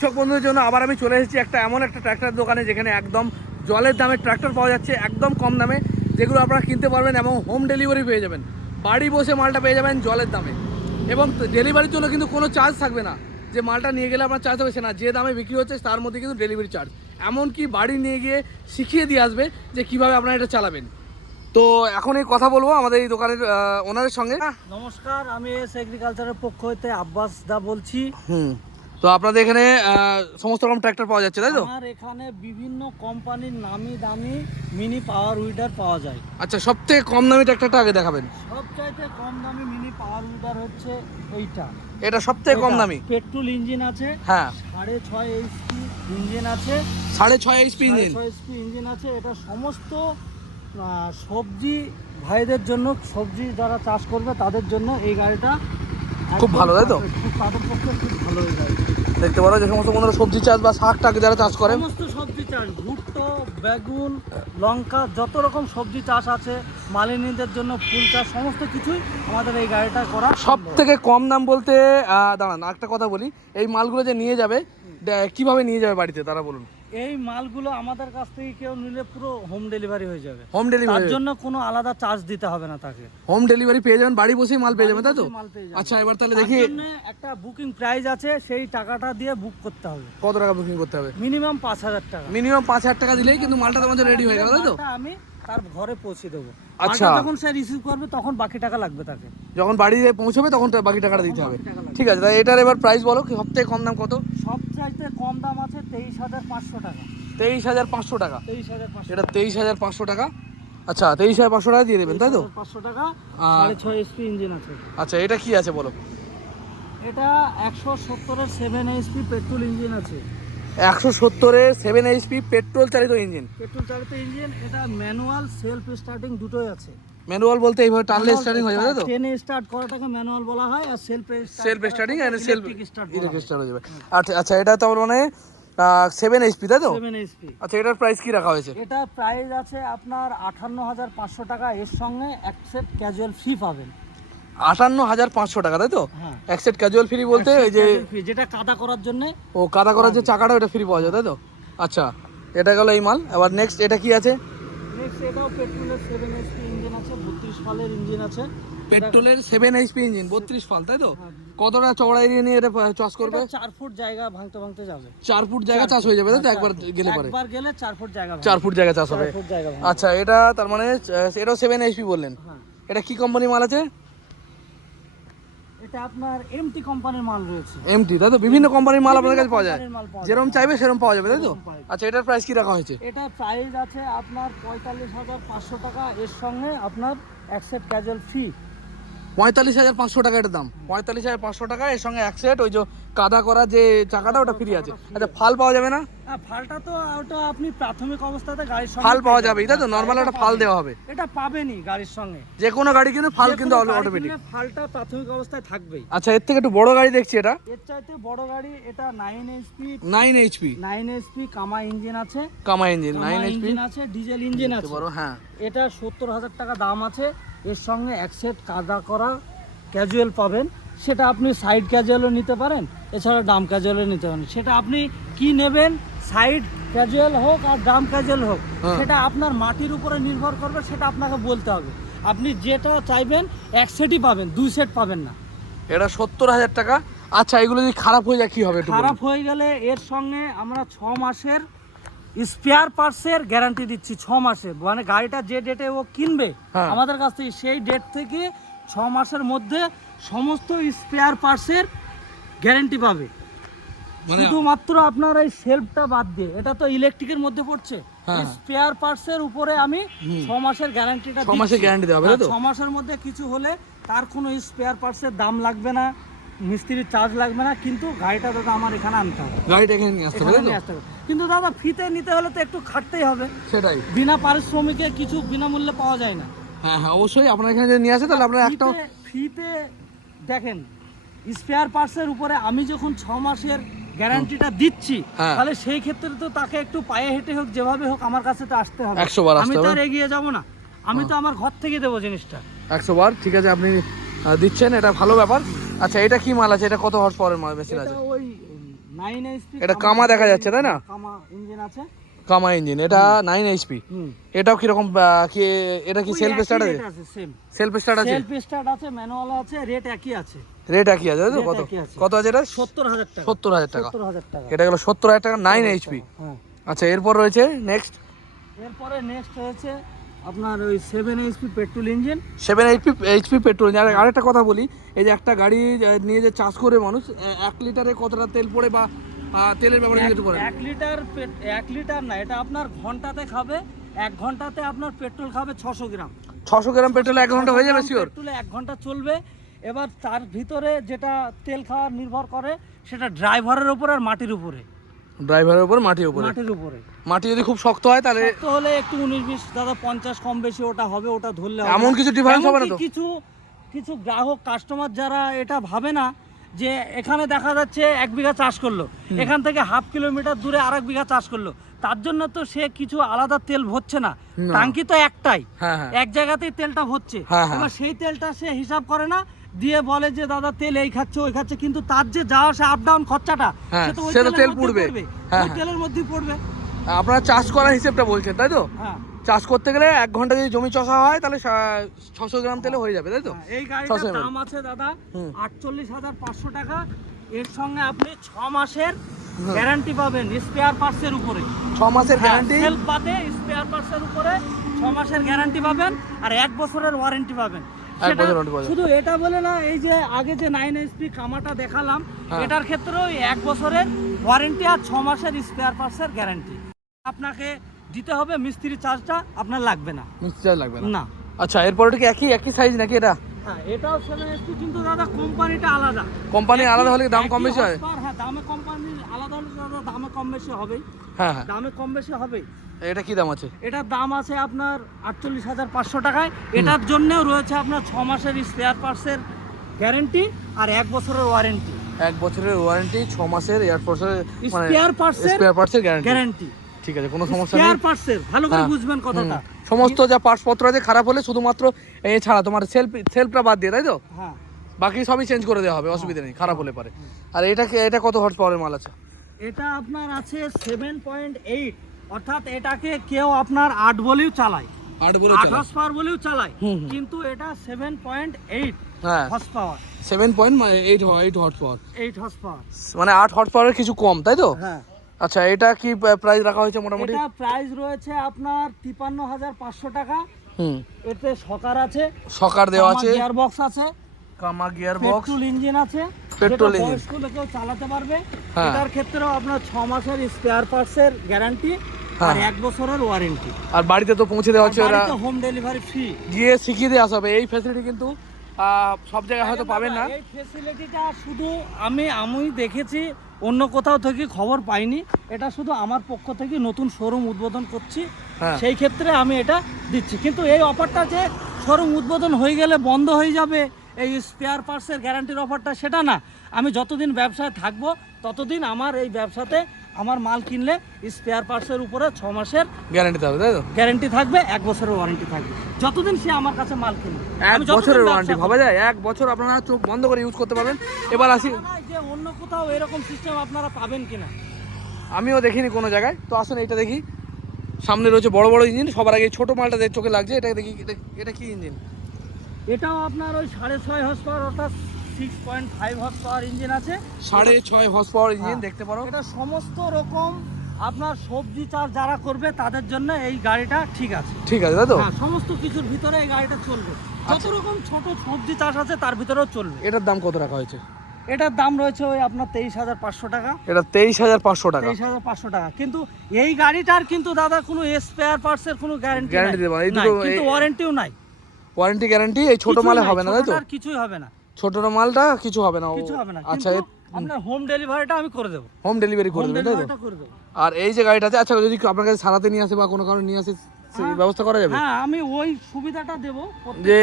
কৃষক বন্ধুদের জন্য আবার আমি চলে এসেছি এমন একটা ট্র্যাক্টর দোকানে, যেখানে একদম জলের দামে ট্র্যাক্টর পাওয়া যাচ্ছে, একদম কম দামে, যেগুলো আপনারা কিনতে পারবেন এবং হোম ডেলিভারি পেয়ে যাবেন। বাড়ি বসে মালটা পেয়ে যাবেন জলের দামে, এবং ডেলিভারির জন্য কিন্তু কোনো চার্জ থাকবে না। যে মালটা নিয়ে গেলে আপনার চার্জ হবে সে না, যে দামে বিক্রি হচ্ছে তার মধ্যে কিন্তু ডেলিভারি চার্জ। এমনকি বাড়ি নিয়ে গিয়ে শিখিয়ে দিয়ে আসবে যে কীভাবে আপনারা এটা চালাবেন। তো এখন এই কথা বলবো আমাদের এই দোকানের ওনারের সঙ্গে। নমস্কার, আমি এস এগ্রিকালচারের পক্ষ হতে আব্বাস দা বলছি। তো আপনাদের এখানে সমস্ত রকম ট্র্যাক্টর পাওয়া যাচ্ছে, তাই তো? আমার এখানে বিভিন্ন কোম্পানির নামি দামি মিনি পাওয়ার উইডার পাওয়া যায়। আচ্ছা, সবথেকে কম দামি ট্র্যাক্টরটা আগে দেখাবেন। সবচাইতে কম দামি মিনি পাওয়ার উইডার হচ্ছে এইটা। এটা সবথেকে কম দামি। পেট্রোল ইঞ্জিন আছে, হ্যাঁ, 6.5 এইচপি ইঞ্জিন আছে। 6.5 এইচপি ইঞ্জিন। 6.5 এইচপি ইঞ্জিন আছে। এটা সমস্ত সবজি ভাইদের জন্য, সবজি যারা চাষ করবে তাদের জন্য এই গাড়িটা খুব ভালো, তাই তো? তাদের পক্ষে খুব ভালো এই গাড়ি। দেখতে পারো যে সমস্ত বন্ধুরা সবজি চাষ বা শাক টাক যারা চাষ করেন, সমস্ত সবজি চাষ, ভুট্টো, বেগুন, লঙ্কা, যত রকম সবজি চাষ আছে, মালিনীদের জন্য ফুল চাষ, সমস্ত কিছুই আমাদের এই গাড়িটা করা। সব থেকে কম দাম বলতে দাঁড়ান একটা কথা বলি, এই মালগুলো যে নিয়ে যাবে কিভাবে নিয়ে যাবে বাড়িতে তারা বলুন। এই মালগুলো আমাদের কাছ থেকে কেউ নিলে পুরো হোম ডেলিভারি হয়ে যাবে। হোম ডেলিভারি, তার জন্য কোনো আলাদা চার্জ দিতে হবে না তাকে। হোম ডেলিভারি পেয়ে যাবেন, বাড়ি বসেই মাল পেয়ে যাবেন, তাই তো? আচ্ছা, এবার তাহলে দেখি একটা বুকিং প্রাইস আছে, সেই টাকাটা দিয়ে বুক করতে হবে। কত টাকা বুকিং করতে হবে? মিনিমাম 5,000 টাকা। মিনিমাম 5,000 টাকা দিলেই কিন্তু মালটা তোমাদের রেডি হয়ে গেল, তাই তো? আমি তার ঘরে পৌঁছে দেবো। আচ্ছা, যখন সে রিসিভ করবে তখন বাকি টাকা লাগবে তাকে। যখন বাড়িতে পৌঁছবে তখন বাকি টাকাটা দিতে হবে। ঠিক আছে, তাই এটার এবার প্রাইস বলো, সবথেকে কম দাম কত? সবচাইতে কম দাম আছে 23,500 টাকা। 23,500 টাকা। 23,500 এটা 23,500 টাকা। আচ্ছা, 23,500 টাকা দিয়ে দেবেন, তাই তো? 500 টাকা। 6.5 এইচপি ইঞ্জিন আছে। আচ্ছা, এটা কি আছে বলো? এটা 170 এর 7 এইচপি পেট্রোল ইঞ্জিন আছে। 170 এর 7 এইচপি পেট্রোল চালিত ইঞ্জিন। পেট্রোল চালিত ইঞ্জিন। এটা ম্যানুয়াল, সেলফ স্টার্টিং দুটোই আছে। ম্যানুয়াল বলতে এইভাবে টানলে স্টার্টিং হয়ে যাবে, তাই তো? ট্রেনে স্টার্ট করাটাকে ম্যানুয়াল বলা হয়, আর self starting and self start হয়ে যাবে। আচ্ছা আচ্ছা, এটা তো মানে 7 এইচপি, তাই তো? 7 এইচপি। আচ্ছা, এটার প্রাইস কি রাখা হয়েছে? এটা প্রাইস আছে আপনার 58,500 টাকা। এর সঙ্গে এক সেট ক্যাজুয়াল ফ্রি পাবেন। 58,500 টাকা, তাই তো? হ্যাঁ। এক সেট ক্যাজুয়াল ফ্রি বলতে ওই যে যেটা কাদা করার জন্য, ও কাদা করার যে চাকাটা ওটা ফ্রি পাওয়া যায়, তাই তো? আচ্ছা, এটা গেল এই মাল। এবার নেক্সট এটা কি আছে? নেক্সট এটাও পেট্রোলের 7 এইচপি ইঞ্জিন আছে, 32 ফালের ইঞ্জিন আছে। পেট্রোলের 7 এইচপি ইঞ্জিন, 32 ফাল, তাই তো? কতটা চওড়া এরিয়া নিয়ে এটা চাষ করবে? 4 ফুট জায়গা ভাঙতে ভাঙতে যাবে। 4 ফুট জায়গা চাষ হয়ে যাবে, তাই তো? একবার গেলে পরে একবার গেলে 4 ফুট জায়গা, 4 ফুট জায়গা চাষ হবে। 4 ফুট জায়গা। আচ্ছা, এটা তার মানে এটাও 7 এইচপি বললেন। হ্যাঁ। এটা কি কোম্পানি মাল আছে? এটা আপনার এমটি কোম্পানির মাল রয়েছে। এমটি, তাই তো? বিভিন্ন কোম্পানির মাল আপনাদের কাছে পাওয়া যায়, কোম্পানির মাল পাওয়া যেরকম যায়। চাইবে সেরকম পাওয়া যাবে, তাই তো? সেরকম পাওয়া যাবে। আচ্ছা, এটার প্রাইস কি রাখা হয়েছে? এটা প্রাইস আছে আপনার 45,500 টাকা। এর সঙ্গে আপনার এক সেট ক্যাজুয়াল ফ্রি। 45,500 টাকা এটার দাম। 45,500 টাকা, এর সঙ্গে এক সেট ওই যে কাদা করা যে চাকাটা ওটা ফ্রি আছে। আচ্ছা, ফাল পাওয়া যাবে না? ফালটা তো ওটা আপনি প্রাথমিক অবস্থাতে গাড়ির সঙ্গে ফাল পাওয়া যাবে, তাই তো? নরমাল একটা ফাল দেওয়া হবে। এটা পাবেনই গাড়ির সঙ্গে। যে কোনো গাড়ি কিন্তু ফাল কিন্তু যে কোনো গাড়ি অটোমেটিক। কিনলে ফালটা প্রাথমিক অবস্থায় থাকবেই। আচ্ছা, এর থেকে একটু বড় গাড়ি দেখছি এটা। এর চাইতে বড় গাড়ি এটা 9 এইচপি। 9 এইচপি 9 এইচপি কামা ইঞ্জিন আছে। কামা ইঞ্জিন, 9 এইচপি ইঞ্জিন আছে, ডিজেল ইঞ্জিন আছে। বড়, হ্যাঁ। এটা 70,000 টাকা দাম আছে। এর সঙ্গে এক সেট কাদা করা ক্যাজুয়াল পাবেন। সেটা আপনি সাইড ক্যাজুয়ালও নিতে পারেন, এছাড়া ডাম ক্যাজুয়ালও নিতে পারেন। সেটা আপনি কি নেবেন, সাইড ক্যাজুয়াল হোক আর ডাম ক্যাজুয়াল হোক, সেটা আপনার মাটির উপরে নির্ভর করবে, সেটা আপনাকে বলতে হবে। আপনি যেটা চাইবেন এক সেটই পাবেন, 2 সেট পাবেন না। এটা 70,000 টাকা। আচ্ছা, এগুলো যদি খারাপ হয়ে যায় কি হবে? খারাপ হয়ে গেলে এর সঙ্গে আমরা 6 মাসের স্পেয়ার পার্টসের গ্যারান্টি দিচ্ছি। 6 মাসের, মানে গাড়িটা যে ডেটে ও কিনবে আমাদের কাছ থেকে, সেই ডেট থেকে 6 মাসের মধ্যে সমস্ত স্পেয়ার পার্টসের গ্যারান্টি পাবে। শুধুমাত্র আপনার এই সেলফটা বাদ দিয়ে, এটা তো ইলেকট্রিকের মধ্যে পড়ছে, স্পেয়ার পার্টসের উপরে আমি 6 মাসের গ্যারান্টিটা দিচ্ছি। 6 মাসের গ্যারান্টি দেওয়া হবে, তাই তো? 6 মাসের মধ্যে কিছু হলে তার কোনো স্পেয়ার পার্টসের দাম লাগবে না, মিস্ত্রির চার্জ লাগবে না, কিন্তু গাড়িটা দাদা আমার এখানে আনতে হবে, গাড়িটা এখানে নিয়ে আসতে হবে, তাই তো? কিন্তু দাদা ফিতে নিতে হলে তো একটু খাটতেই হবে। সেটাই, বিনা পারিশ্রমিকে কিছু বিনামূল্যে পাওয়া যায় না। হ্যাঁ হ্যাঁ, অবশ্যই। আপনার এখানে যদি নিয়ে আসে তাহলে আপনার একটা ফিতে দেখেন, স্পেয়ার পার্টসের উপরে আমি যখন 6 মাসের গ্যারান্টিটা দিচ্ছি, তাহলে সেই ক্ষেত্রে তো তাকে একটু পায়ে হেঁটে হোক, যেভাবে হোক আমার কাছে তো আসতে হবে। 100 বার আসতে হবে। আমি তো আর এগিয়ে যাব না, আমি তো আমার ঘর থেকে দেবো জিনিসটা। 100 বার, ঠিক আছে, আপনি দিচ্ছেন, এটা ভালো ব্যাপার। আচ্ছা, এটা কি মাল আছে? এটা কত হর্স পাওয়ারের মাল মেশিন আছে? এটা ওই 9 এইচপি এটা কামা দেখা যাচ্ছে তাই না? কামা ইঞ্জিন আছে, কামা ইঞ্জিন, এটা 9 এইচপি। এটাও কিরকম কি, এটা কি সেলফ স্টার্ট আছে? সেলফ স্টার্ট আছে, সেলফ স্টার্ট আছে, ম্যানুয়াল আছে, রেট একই আছে। রেট একই আছে তাই তো? কত কত আছে এটা? 70000 টাকা। 70000 টাকা। 70000 টাকা। এটা গেল 70000 টাকা 9 এইচপি। হ্যাঁ। আচ্ছা, এরপর রয়েছে নেক্সট, এরপরে নেক্সট হয়েছে আপনার ওই 7 HP petrol engine. 7 HP petrol. আর আরেকটা কথা বলি, এই যে একটা গাড়ি নিয়ে যে চাষ করে মানুষ, 1 লিটারে কতটা তেল পড়ে বা তেলের ব্যাপারে কিছু বলেন? 1 লিটার না, এটা আপনার ঘন্টাতে খাবে, 1 ঘন্টাতে আপনার পেট্রোল খাবে 600 গ্রাম। 600 গ্রাম পেট্রোলে 1 ঘন্টা হয়ে যাবে শিওর? পেট্রোলে 1 ঘন্টা চলবে। এবার তার ভিতরে যেটা তেল খাওয়া নির্ভর করে সেটা ড্রাইভারের উপর আর মাটির উপরে। ড্রাইভারের উপর, মাটির উপরে। মাটির উপরে। মাটি যদি খুব শক্ত হয় তাহলে শক্ত হলে একটু 19-20 দাদা 50 কম বেশি ওটা হবে, ওটা ধরলে হবে। এমন কিছু ডিফারেন্স হবে না তো? কিছু কিছু গ্রাহক কাস্টমার যারা এটা ভাবে না যে এখানে দেখা যাচ্ছে 1 বিঘা চাষ করলো, এখান থেকে 1/2 কিলোমিটার দূরে আরেক বিঘা চাষ করলো, তার জন্য তো সে কিছু আলাদা তেল ভরছে না, টাঙ্কি তো একটাই, এক জায়গাতেই তেলটা ভরছে। এবার সেই তেলটা সে হিসাব করে না, দিয়ে বলে যে দাদা তেল এই খাচ্ছে ওই খাচ্ছে, কিন্তু তার যে যাওয়া আসা আপ ডাউন খরচাটা সে তো ওই তেল পড়বে, ওই তেলের মধ্যেই পড়বে। আপনারা চাষ করার হিসেবটা বলছেন তাই তো? হ্যাঁ। চাষ করতে গেলে 1 ঘন্টা যদি জমি চষা হয় তাহলে 600 গ্রাম তেলে হয়ে যাবে তাই তো? এই গাড়িটার দাম আছে দাদা 48,500 টাকা। এর সঙ্গে আপনি 6 মাসের গ্যারান্টি পাবেন স্পেয়ার পার্টসের উপরে। 6 মাসের গ্যারান্টি? সেলফ বাদে স্পেয়ার পার্টসের উপরে 6 মাসের গ্যারান্টি পাবেন আর 1 বছরের ওয়ারেন্টি পাবেন। শুধু এটা বলে না, এই যে আগে যে 9 এইচপি কামাটা দেখালাম, এটার ক্ষেত্রেও 1 বছরের ওয়ারেন্টি আর 6 মাসের স্পেয়ার পার্টসের গ্যারান্টি। আপনাকে দিতে হবে, মিস্ত্রি চার্জটা আপনার লাগবে না। মিস্ত্রি চার্জ লাগবে না। আচ্ছা, এরপর এটা কি একই সাইজ নাকি এটা? হ্যাঁ, এটাও 7 এইচপি, কিন্তু দাদা কোম্পানিটা আলাদা। কোম্পানি আলাদা হলে দাম কম বেশি হয়? হ্যাঁ, দামে কোম্পানি আলাদা হলে দাদা দামে কম বেশি হবেই। হ্যাঁ, দামে কম বেশি হবেই। এটা কি দাম আছে? এটার দাম আছে আপনার 48,500 টাকায়। এটার জন্যও রয়েছে আপনার 6 মাসের স্পেয়ার পার্টসের গ্যারান্টি আর 1 বছরের ওয়ারেন্টি। 1 বছরের ওয়ারেন্টি, 6 মাসের এয়ারফোর্সের স্পেয়ার পার্টসের গ্যারান্টি। ঠিক আছে, কোনো সমস্যা নেই। স্পেয়ার পার্টসের ভালো করে বুঝবেন কথাটা। সমস্ত যা পার্টসপত্র আছে খারাপ হলে শুধুমাত্র এছাড়া তোমার সেলফটা বাদ দিয়ে তাই তো? হ্যাঁ, বাকি সবই চেঞ্জ করে দেওয়া হবে, অসুবিধা নেই খারাপ হলে পারে। আর এটা কত হর্স পাওয়ারের মাল আছে? এটা আপনার আছে 7.8, অর্থাৎ এটাকে কেউ আপনার 8 বলেও চালায়, 8 বলে 8 হর্স পাওয়ার বলেও চালায়, কিন্তু এটা 7.8 horse power. 7.8 horse power, 8 horse power মানে 8 হর্স পাওয়ারের কিছু কম তাই তো? হ্যাঁ। আচ্ছা, এটা কি প্রাইস রাখা হয়েছে মোটামুটি? এটা প্রাইস রয়েছে আপনার 53,500 টাকা। এতে সকার আছে, সকার দেওয়া আছে, গিয়ার বক্স আছে, কামা গিয়ার বক্স, পেট্রোল ইঞ্জিন আছে, পেট্রোল ইঞ্জিন, বয়স্ক লোকেও চালাতে পারবে। এটার ক্ষেত্রেও আপনার 6 মাসের স্পেয়ার পার্টসের গ্যারান্টি আর 1 বছরের ওয়ারেন্টি। আর বাড়িতে তো পৌঁছে দেওয়া হচ্ছে, ওরা হোম ডেলিভারি ফ্রি, গিয়ে শিখিয়ে দিয়ে আসা হবে। এই ফ্যাসিলিটি কিন্তু সব জায়গায় হয়তো পাবেন না। এই ফ্যাসিলিটিটা শুধু আমি দেখেছি, অন্য কোথাও থেকে খবর পাইনি। এটা শুধু আমার পক্ষ থেকে নতুন শোরুম উদ্বোধন করছি, সেই ক্ষেত্রে আমি এটা দিচ্ছি। কিন্তু এই অফারটা যে শোরুম উদ্বোধন হয়ে গেলে বন্ধ হয়ে যাবে এই স্পেয়ার পার্টসের গ্যারান্টির অফারটা, সেটা না। আমি যতদিন ব্যবসায় থাকবো ততদিন আমার এই ব্যবসাতে আমার মাল কিনলে স্পেয়ার পার্টসের উপরে 6 মাসের গ্যারান্টি থাকবে তাই তো? গ্যারান্টি থাকবে, 1 বছরের ওয়ারেন্টি থাকবে, যতদিন সে আমার কাছে মাল কিনবে। 1 বছরের ওয়ারেন্টি ভাবা যায়? 1 বছর আপনারা চোখ বন্ধ করে ইউজ করতে পারবেন। এবার আসি, যে অন্য কোথাও এরকম সিস্টেম আপনারা পাবেন কিনা, আমিও দেখিনি কোনো জায়গায়। তো আসুন এটা দেখি। সামনে রয়েছে বড় বড় ইঞ্জিন, সবার আগে ছোট মালটা চোখে লাগছে, এটা দেখি। এটা কি ইঞ্জিন? এটাও আপনার ওই 6.5 হর্স পাওয়ার, অর্থাৎ 6.5 হর্স পাওয়ার ইঞ্জিন আছে। 6.5 হর্স পাওয়ার ইঞ্জিন, দেখতে পারো। এটা সমস্ত রকম আপনার সবজি চাষ যারা করবে তাদের জন্য এই গাড়িটা ঠিক আছে। ঠিক আছে তাই তো? হ্যাঁ, সমস্ত কিছুর ভিতরে এই গাড়িটা চলবে। যত রকম ছোট সবজি চাষ আছে তার ভিতরেও চলবে। এটার দাম কত রাখা হয়েছে? এটার দাম রয়েছে ওই আপনার 23,500 টাকা। এটা 23,500 টাকা। 23,500 টাকা। কিন্তু এই গাড়িটার কিন্তু দাদা কোনো স্পেয়ার পার্টসের কোনো গ্যারান্টি দেব না, কিন্তু ওয়ারেন্টিও নাই। ওয়ারেন্টি গ্যারান্টি এই ছোট মালে হবে না তাই তো? কিছুই হবে না, ছোট মালটা কিছু হবে না। কিছু হবে না। আচ্ছা, আপনার হোম ডেলিভারিটা আমি করে দেব। হোম ডেলিভারি করে দেবেন তাই তো? আর এই যে গাড়িটা আছে, আচ্ছা যদি আপনার কাছে সারাতে নিয়ে আসে বা কোনো কারণে নিয়ে আসে, সেই ব্যবস্থা করা যাবে? হ্যাঁ, আমি ওই সুবিধাটা দেব যে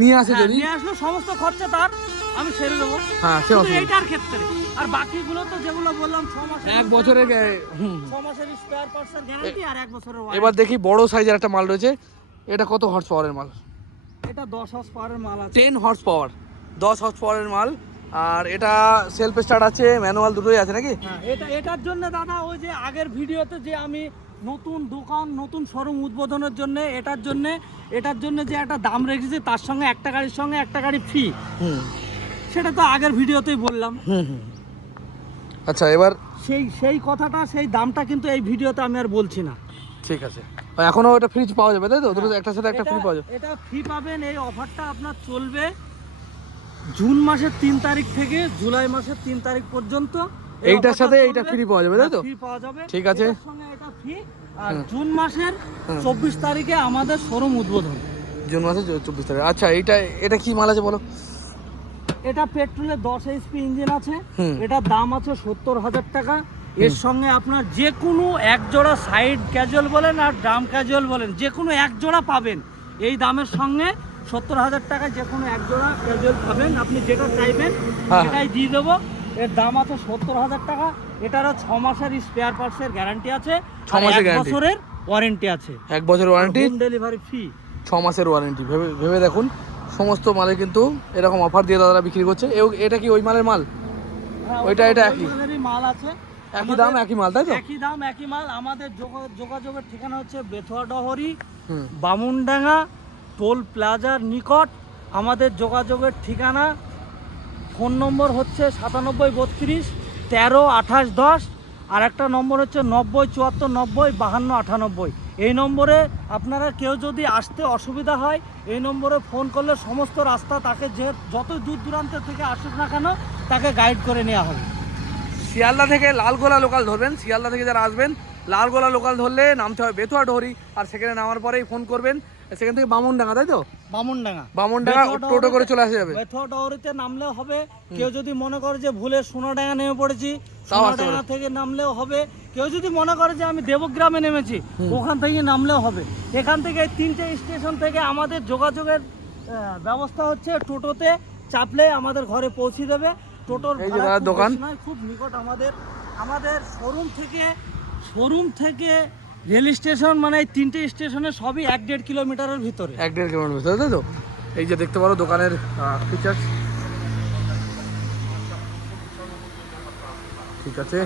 নিয়ে আসে, যদি নিয়ে আসলে সমস্ত খরচা তার আমি সেরে দেবো। হ্যাঁ, এইটার ক্ষেত্রে। আর বাকিগুলো তো যেগুলো বললাম 6 মাসের, 1 বছরের 6 মাসের স্পেয়ার পার্টসের গ্যারান্টি আর 1 বছরের ওয়ারেন্টি। এবার দেখি বড় সাইজের একটা মাল রয়েছে। এটা কত হর্স পাওয়ারের মাল? এটা 10 হর্স পাওয়ারের মাল আছে। 10 হর্স পাওয়ার, 10 হর্স পাওয়ারের মাল। আর এটা সেলফ স্টার্ট আছে, ম্যানুয়াল দুটোই আছে নাকি? হ্যাঁ, এটার জন্য দাদা ওই যে আগের ভিডিওতে যে আমি নতুন দোকান নতুন শোরুম উদ্বোধনের জন্য এটার জন্য যে একটা দাম রেখেছি, তার সঙ্গে একটা গাড়ির সঙ্গে একটা গাড়ি ফ্রি, সেটা তো আগের ভিডিওতেই বললাম। আচ্ছা, এবার সেই কথাটা, সেই দামটা কিন্তু এই ভিডিওতে আমি আর বলছি না। ঠিক আছে, এখনো এটা ফ্রিজ পাওয়া যাবে তাই তো? দুটো একটার সাথে একটা ফ্রি পাওয়া যাবে? এটা ফ্রি পাবেন। এই অফারটা আপনার চলবে জুন মাসের 3 তারিখ থেকে জুলাই মাসের 3 তারিখ পর্যন্ত। এইটার সাথে এইটা ফ্রি পাওয়া যাবে তাই তো? ফ্রি পাওয়া যাবে, ঠিক আছে। এটার সঙ্গে এটা ফ্রি। আর জুন মাসের 24 তারিখে আমাদের শোরুম উদ্বোধন। জুন মাসের 24 তারিখ। আচ্ছা, এটা কি মাল আছে বলো? এটা পেট্রোলের 10 এইচপি ইঞ্জিন আছে, এটার দাম আছে 70,000 টাকা। এর সঙ্গে আপনার যে কোনো এক জোড়া সাইড ক্যাজুয়াল বলেন আর ড্রাম ক্যাজুয়াল বলেন, যে কোনো এক জোড়া পাবেন এই দামের সঙ্গে। 70,000 টাকায় যে কোনো এক জোড়া ক্যাজুয়াল পাবেন, আপনি যেটা চাইবেন সেটাই দিয়ে দেবো। এর দাম আছে 70,000 টাকা। এটারও 6 মাসের স্পেয়ার পার্টসের গ্যারান্টি আছে, 6 মাসের 1 বছরের ওয়ারেন্টি আছে। 1 বছরের ওয়ারেন্টি, হোম ডেলিভারি ফ্রি, 6 মাসের ওয়ারেন্টি। ভেবে দেখুন, সমস্ত মালে কিন্তু এরকম অফার দিয়ে দাদারা বিক্রি করছে। এটা কি ওই মালের মাল? ওইটা এটা একই মাল আছে, একই দাম একই মাল তাই তো? একই দাম একই মাল। আমাদের যোগাযোগের ঠিকানা হচ্ছে বেথুয়া ডহরি, বামুনডাঙ্গা টোল প্লাজার নিকট আমাদের যোগাযোগের ঠিকানা। ফোন নম্বর হচ্ছে 9732 13 28 10, আর একটা নম্বর হচ্ছে 90 74 90 52 98। এই নম্বরে আপনারা কেউ যদি আসতে অসুবিধা হয়, এই নম্বরে ফোন করলে সমস্ত রাস্তা তাকে যত দূর দূরান্ত থেকে আসুক না কেন তাকে গাইড করে নেওয়া হবে। শিয়ালদা থেকে লালগোলা লোকাল ধরবেন। শিয়ালদা থেকে যারা আসবেন লালগোলা লোকাল ধরলে নামতে হবে বেথুয়া ডহরি, আর সেখানে নামার পরেই ফোন করবেন। সেখান থেকে বামুনডাঙ্গা তাই তো? বামুনডাঙ্গা টোটো করে চলে আসা যাবে। বেথুয়া ডহরিতে নামলেও হবে। কেউ যদি মনে করে যে ভুলে সোনাডাঙ্গা নেমে পড়েছি, সোনাডাঙ্গা থেকে নামলেও হবে। কেউ যদি মনে করে যে আমি দেবগ্রামে নেমেছি, ওখান থেকে নামলেও হবে। এখান থেকে 3টে স্টেশন থেকে আমাদের যোগাযোগের ব্যবস্থা হচ্ছে। টোটোতে চাপলে আমাদের ঘরে পৌঁছে দেবে। টোটোর দোকান খুব নিকট আমাদের শোরুম থেকে রেল স্টেশন, মানে এই 3টে স্টেশনে সবই 1.5 কিলোমিটারের ভিতরে। 1.5 কিলোমিটার ভিতরে তাই তো? এই যে দেখতে পারো দোকানের ফিচার্স। ঠিক আছে।